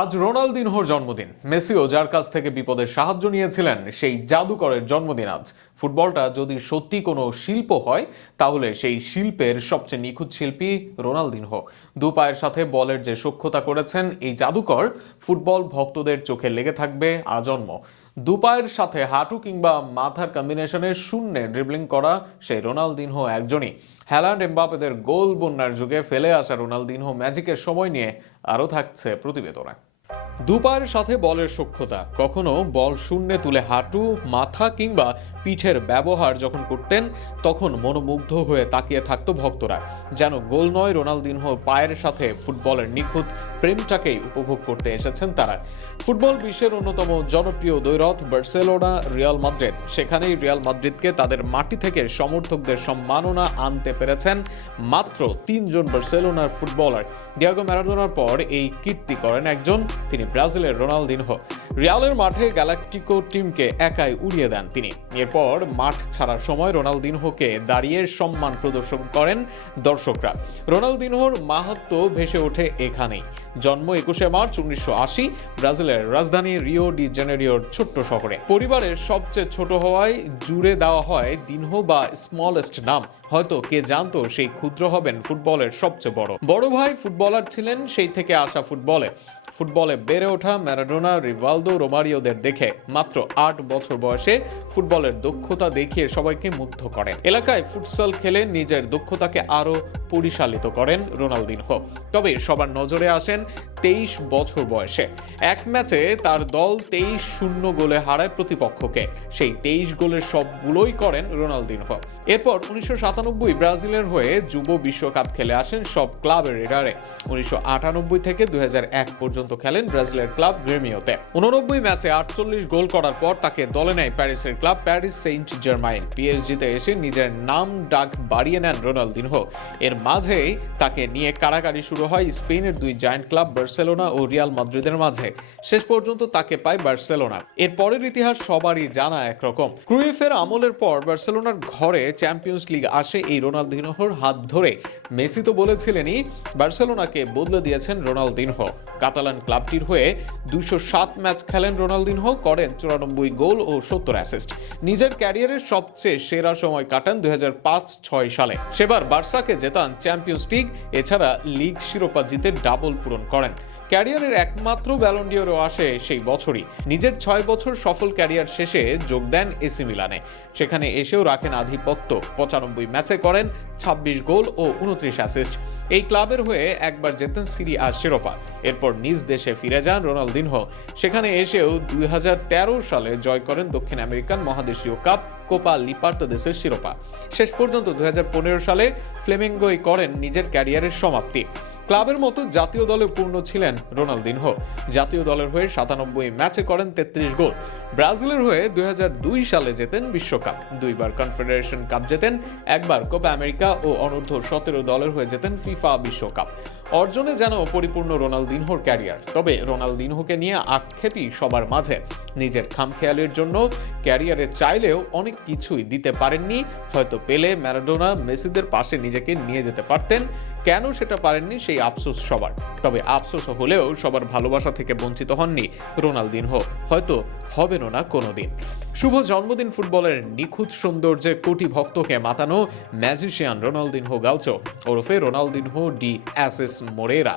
আজ রোনালদিনহোর জন্মদিন। মেসিও যার কাছ থেকে বিপদের সাহায্য নিয়েছিলেন, সেই জাদুকরের জন্মদিন আজ। ফুটবলটা যদি সত্যি কোনো শিল্প হয়, তাহলে সেই শিল্পের সবচেয়ে নিখুঁত শিল্পী রোনালদিনহো। দু পায়ের সাথে বলের যে সক্ষতা করেছেন এই জাদুকর, ফুটবল ভক্তদের চোখে লেগে থাকবে আজন্ম। দু পায়ের সাথে হাঁটু কিংবা মাথার কম্বিনেশনে শূন্যে ড্রিবলিং করা সেই রোনালদিনহো একজনই। হ্যালান্ড এমবাপেদের গোল বন্যার যুগে ফেলে আসা রোনালদিনহো ম্যাজিকের সময় নিয়ে আরও থাকছে প্রতিবেদনে। দু পায়ের সাথে বলের সক্ষতা, কখনো বল শূন্যে তুলে হাঁটু, মাথা কিংবা পিঠের ব্যবহার যখন করতেন, তখন মনোমুগ্ধ হয়ে তাকিয়ে থাকতো ভক্তরা। যেন গোল নয়, রোনালদিনহো পায়ের সাথে ফুটবলের নিখুঁত প্রেমটাকেই উপভোগ করতে এসেছেন তারা। ফুটবল বিশ্বের অন্যতম জনপ্রিয় দ্বৈরথ বার্সেলোনা, রিয়াল মাদ্রিদ। সেখানেই রিয়াল মাদ্রিদকে তাদের মাটি থেকে সমর্থকদের সম্মাননা আনতে পেরেছেন মাত্র 3 জন বার্সেলোনার ফুটবলার। ডিয়েগো ম্যারাডোনার পর এই কীর্তি করেন একজন, তিনি ব্রাজিলের রোনালদিনহো। রিয়ালের মাঠে গ্যালাকটিকো টিমকে একাই উড়িয়ে দেন তিনি। এরপর মাঠ ছাড়ার সময় রোনালদিনহোকে দাঁড়িয়ে সম্মান প্রদর্শন করেন দর্শকরা। রোনালদিনহোর মাহাত্ম্য ভেসে ওঠে এখানেই। জন্ম 21 মার্চ 1980 ব্রাজিলের রাজধানী রিও ডি জেনেরিওর ছোট্ট শহরে। পরিবারের সবচেয়ে ছোট হওয়ায় জুড়ে দেওয়া হয় দিনহো বা স্মলেস্ট নাম। হয়তো কে জানতো সেই ক্ষুদ্র হবেন ফুটবলের সবচেয়ে বড় ভাই ফুটবলার ছিলেন, সেই থেকে আসা ফুটবলে বেড়ে ওঠা ম্যারাডোনা, রিভালদো, রোমারিওদের দেখে মাত্র 8 বছর বয়সে ফুটবলের দক্ষতা দেখিয়ে সবাইকে মুগ্ধ করেন। এলাকায় ফুটসল খেলে নিজের দক্ষতাকে আরো পরিশালিত করেন রোনালদিনহো। তবে সবার নজরে আসেন 23 বছর বয়সে। এক ম্যাচে তার দল 23-0 গোলে হারায় প্রতিপক্ষকে। সেই 23 গোলের সবগুলোই করেন রোনালদিনহো। এরপর 1997 ব্রাজিলের হয়ে যুব বিশ্বকাপ খেলে আসেন সব ক্লাবের রেডারে। 1998 থেকে 2001 পর্যন্ত খেলেন ব্রাজিলের ক্লাব গ্রেমিওতে। 89 ম্যাচে 48 গোল করার পর তাকে দলে নেয় প্যারিসের ক্লাব প্যারিস সেইন্ট জার্মাইন। পিএসজিতে এসে নিজের নাম ডাক বাড়িয়ে নেন রোনালদিনহো। এর মাঝেই তাকে নিয়ে কাড়াকাড়ি শুরু হয় স্পেনের দুই জায়ান্ট ক্লাব বার্সেলোনা ও রিয়াল মাদ্রিদের মাঝে। শেষ পর্যন্ত তাকে পায় বার্সেলোনা। এর পরের ইতিহাস সবারই জানা একরকম। ক্রুইফের আমলের পর বার্সেলোনার ঘরে চ্যাম্পিয়ন্স লিগ আসে এই রোনালদিনহোর হাত ধরে। মেসি তো বলেছিলেনই, বার্সেলোনাকে বদলে দিয়েছেন রোনালদিনহো। কাতালান ক্লাবটির হয়ে 207 ম্যাচ খেলেন রোনালদিনহো, করেন 94 গোল ও 70 অ্যাসিস্ট। নিজের ক্যারিয়ারের সবচেয়ে সেরা সময় কাটান 2005-06 সালে। সেবার বার্সাকে জেতান চ্যাম্পিয়ন্স লিগ, এছাড়া লিগ শিরোপা জিতে ডাবল পূরণ করেন। ক্যারিয়ারের একমাত্র ব্যালন ডিওরও আসে সেই বছরই। নিজের 6 বছর সফল ক্যারিয়ার শেষে যোগ দেন এসি মিলানে। সেখানে এসেও রাখেন আধিপত্য। 95 ম্যাচে করেন 26 গোল ও 29 অ্যাসিস্ট। এই ক্লাবের হয়ে একবার জেতেন সিরি আ শিরোপা। এরপর নিজ দেশে ফিরে যান রোনালদিনহো। সেখানে এসেও 2013 সালে জয় করেন দক্ষিণ আমেরিকান মহাদেশীয় কাপ কোপা লিবার্তাদোসের শিরোপা। শেষ পর্যন্ত 2015 সালে ফ্লেমেঙ্গোয় করেন নিজের ক্যারিয়ারের সমাপ্তি। ক্লাবের মতো জাতীয় দলে পূর্ণ ছিলেন রোনালদিনহো। জাতীয় দলের হয়ে 97 ম্যাচে করেন 33 গোল। ব্রাজিলের হয়ে 2002 সালে জেতেন বিশ্বকাপ। 2 বার কনফেডারেশন কাপ জেতেন, একবার কোপা আমেরিকা ও অনূর্ধ্ব 17 দলের হয়ে জেতেন ফিফা বিশ্বকাপ। অর্জনে যেন পরিপূর্ণ রোনালদিনহোর ক্যারিয়ার। তবে রোনালদিনহোকে নিয়ে আক্ষেপই সবার মাঝে। নিজের খামখেয়ালির জন্য ক্যারিয়ারে চাইলেও অনেক কিছুই দিতে পারেননি। হয়তো পেলে, ম্যারাডোনা, মেসিদের পাশে নিজেকে নিয়ে যেতে পারতেন। কেন সেটা পারেননি সেই আফসোস সবার। তবে আফসোস হলেও সবার ভালোবাসা থেকে বঞ্চিত হননি রোনালদিনহো, হয়তো হবেনও না কোনোদিন। শুভ জন্মদিন ফুটবলের নিখুঁত সৌন্দর্যে কোটি ভক্তকে মাতানো ম্যাজিশিয়ান রোনালদিনহো গাউচো ওরফে রোনালদিনহো ডি অ্যাসেস মোরেরা।